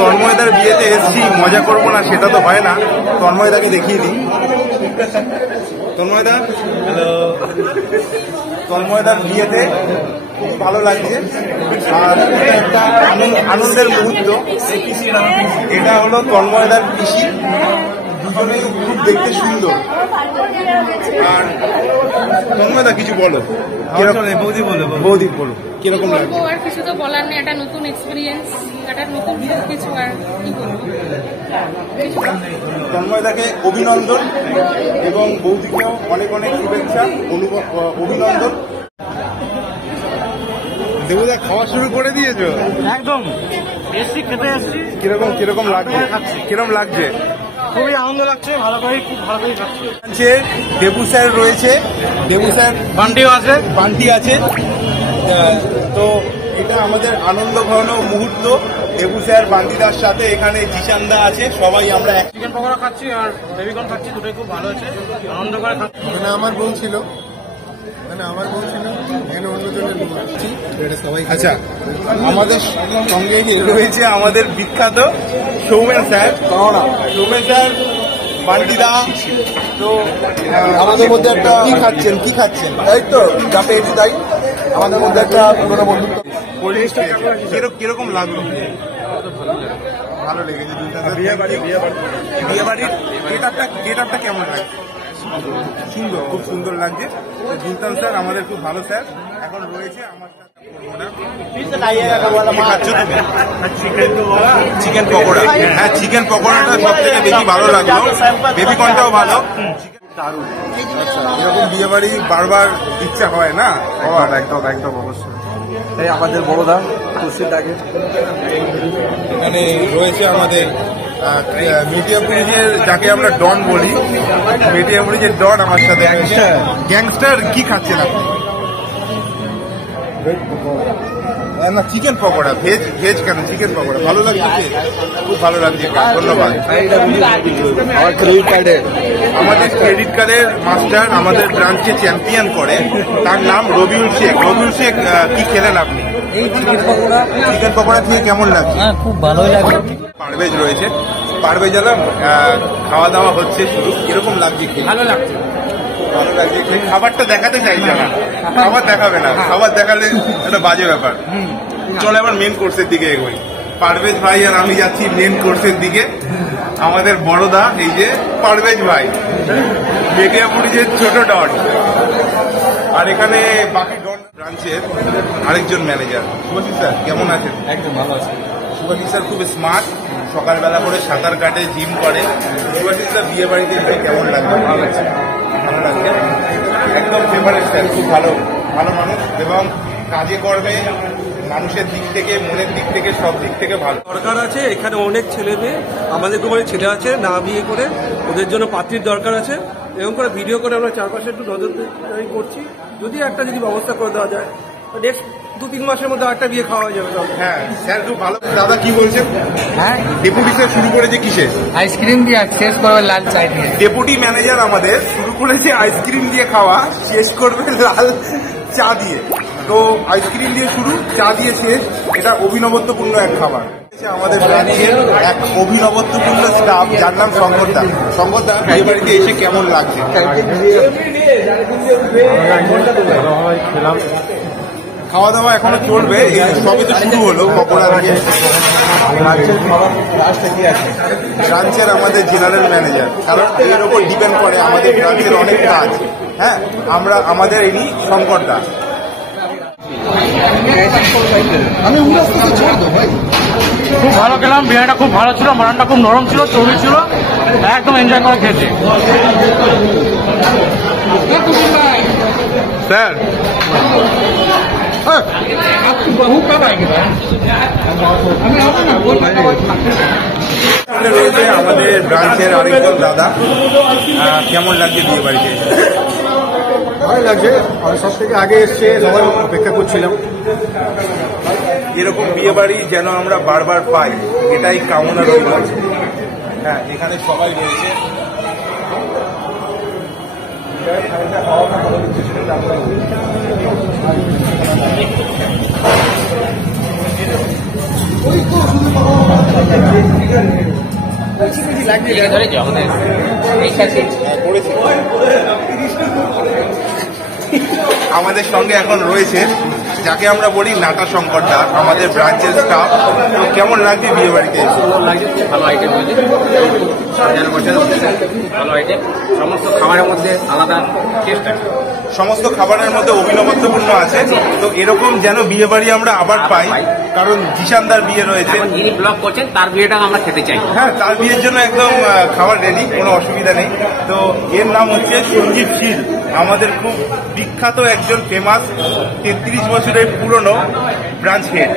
তন্ময়দার বিয়েতে এসছি, মজা করবো না সেটা তো হয় না। তন্ময়দাকে দেখিয়ে দিই। তন্ময়দা, হ্যালো। তন্ময়দার বিয়েতে খুব ভালো লাগছে, আর এটা একটা আনন্দের মুহূর্ত। এটা হলো তন্ময়দার পিসি, দুজনেই খুব দেখতে সুন্দর। আর তন্ময়দা কিছু বলো, বৌদি বলো কিরকম লাগছে? আর কিছু তো বলার নেই, একটা নতুন এক্সপিরিয়েন্স, একটা নতুন কিছু, আর কি বলবো। তন্ময়দাকে অভিনন্দন এবং বৌদিকেও অনেক অনেক শুভেচ্ছা, অভিনন্দন। দেবুদা খাওয়া শুরু করে দিয়েছো? একদম এসছি, খেতে এসছি। কিরকম লাগছে? কিরকম লাগছে? খুবই আনন্দ লাগছে, ভালো করে, খুব ভালো করে খাচ্ছি। দেবু স্যার রয়েছে, দেবু স্যার, বান্টি আছে। তো এটা আমাদের আনন্দ ঘন মুহূর্ত। দেবু স্যার, বান্টিদার সাথে এখানে জিশানদা আছে, সবাই আমরা চিকেন পকোড়া খাচ্ছি আর বেবিকর্ন খাচ্ছি, দুটোই খুব ভালো আছে, আনন্দ করে খাচ্ছি। এখানে আমার বউ ছিল, এখানে অন্যজনের বউ। আচ্ছা, আমাদের সঙ্গে রয়েছে আমাদের বিখ্যাত সৌমেন স্যার, সৌমেন স্যার, বান্টিদা। তো আমাদের মধ্যে একটা কি খাচ্ছেন তাই তো, যা পেয়েছি তাই। আমাদের মধ্যে একটা পুরোনো বন্ধুত্ব। কিরকম লাগলো? ভালো লেগেছে। বিয়ে বাড়ির গেটআপটা কেমন লাগে? সুন্দর, খুব সুন্দর লাগছে। জুলতান স্যার আমাদের খুব ভালো স্যার, এখন রয়েছে আমার চিকেন পকোড়া। হ্যাঁ, চিকেন পকোড়াটা সব থেকে বেশি ভালো লাগলো, বেবিকর্নটাও ভালো। এরকম বিয়ে বাড়ি বারবার ইচ্ছা হয় না? একদম অবশ্যই। এই আমাদের বড়দা খুশিটাকে এখানে রয়েছে আমাদের মেটিয়া ব্রিজের, যাকে আমরা ডন বলি, মেটিয়া ব্রিজের ডন আমার সাথে। গ্যাংস্টার কি খাচ্ছেন আপনি? না, চিকেন পকোড়া। ভেজ কেন? চিকেন পকোড়া ভালো লাগছে, খুব ভালো লাগছে। ধন্যবাদ। আমাদের ক্রেডিট কার্ডের মাস্টার আমাদের ব্রাঞ্চে চ্যাম্পিয়ন করে, তার নাম রবিউল শেখ। রবিউল শেখ, কি খেলেন আপনি? চিকেন পকোড়া খেয়ে কেমন লাগছে? খুব ভালোই লাগলো। পারভেজ রয়েছে, পারভেজ আলম, খাওয়া দাওয়া হচ্ছে শুরু। কিরকম লাগছে? ভালো লাগছে। খাবারটা দেখাতে চাইছে না, খাবার দেখাবে না, খাবার দেখালে একটা বাজে ব্যাপার। চলো এবার মেন কোর্সের দিকে এগোই। পারভেজ ভাই আর আমি যাচ্ছি মেন কোর্সের দিকে। আমাদের বড়দা, এই যে পারভেজ ভাই, মেটিয়াপুরিজের ছোট ডন। আর এখানে বাকি ডন ব্রাঞ্চের আরেকজন ম্যানেজার শুভাশিস স্যার। কেমন আছেন? একদম ভালো আছে। শুভাশিস স্যার খুব স্মার্ট, সকালবেলা করে সাঁতার কাটে, জিম করে। শুভাশিস স্যার বিয়ে বাড়িতে কেমন লাগবে? ভালো লাগছে, ভালো লাগছে। একদম ফেভারিট স্যার, খুব ভালো মানুষ, এবং কাজে কর্মে মানুষের দিক থেকে, মনের দিক থেকে, সব দিক থেকে ভালো। দরকার আছে এখানে অনেক ছেলে মেয়ে, আমাদের গ্রুপে ছেলে আছে না বিয়ে করে, ওদের জন্য পাত্রীর দরকার আছে। এরকম করে ভিডিও করে আমরা চারপাশে একটু নজরদারি করছি, যদি ব্যবস্থা করে দেওয়া যায়, নেক্সট 2-3 মাসের মধ্যে একটা বিয়ে খাওয়া যাবে। হ্যাঁ স্যার, খুব ভালো। দাদা কি বলছেন? হ্যাঁ, ডেপুটি স্যার শুরু করেছে কিসে? আইসক্রিম দিয়ে, শেষ করবে লাল চাই দিয়ে। ডেপুটি ম্যানেজার আমাদের শুরু করেছে আইসক্রিম দিয়ে খাওয়া, শেষ করবে লাল চা দিয়ে। তো আইসক্রিম দিয়ে শুরু, চা দিয়ে শেষ। এটা অভিনবত্বপূর্ণ এক খাবার। আমাদের ব্রাঞ্চের এক অভিনবত্বপূর্ণ স্টাফ, যার নাম শঙ্করদা। শঙ্করদা, বিয়ে বাড়িতে এসে কেমন লাগছে? খাওয়া দাওয়া এখনো চলবে, এই সবে তো শুরু হলো পকোড়া দিয়ে। ব্রাঞ্চের আমাদের জেনারেল ম্যানেজার, কারণ এর ওপর ডিপেন্ড করে আমাদের ব্রাঞ্চের অনেক কাজ। হ্যাঁ, আমাদের ইনি শঙ্করদা। খুব ভালো খেলাম, বিরিয়ানিটা খুব ভালো ছিল, মাটনটা খুব নরম ছিল, চর্বি ছিল, একদম এনজয় করে খেয়েছি। স্যার, রয়েছে আমাদের ব্রাঞ্চের আরেকজন দাদা। কেমন লাগছে বিয়ে বাড়িতে? ভালো লাগছে, আমি সব থেকে আগে এসছে, সবাই অপেক্ষা করছিলাম। এরকম বিয়ে বাড়ি যেন আমরা বারবার পাই, এটাই কামনা রইল। হ্যাঁ, এখানে সবাই রয়েছে। ওই তো আমাদের সঙ্গে এখন রয়েছে যাকে আমরা বলি নাটা শঙ্করদা, আমাদের ব্রাঞ্চের স্টাফ। তো কেমন লাগছে বিয়ে বাড়িতে? ভালো আইটেম হয়েছে, সাজানো গোছানো হচ্ছে, ভালো আইটেম। সমস্ত খাবারের মধ্যে আলাদা টেস্ট আছে, সমস্ত খাবারের মধ্যে অভিনবত্বপূর্ণ আছে। তো এরকম যেন বিয়ে বাড়ি আমরা আবার পাই, কারণ জিশানদার বিয়ে রয়েছে, এখন যিনি ব্লগ করছেন তার বিয়েটা আমরা খেতে চাই। হ্যাঁ, তার বিয়ের জন্য একদম খাবার রেডি, কোনো অসুবিধা নেই। তো এর নাম হচ্ছে সঞ্জীব শীল, আমাদের খুব বিখ্যাত একজন ফেমাস 33 বছরের পুরনো ব্রাঞ্চ হেড।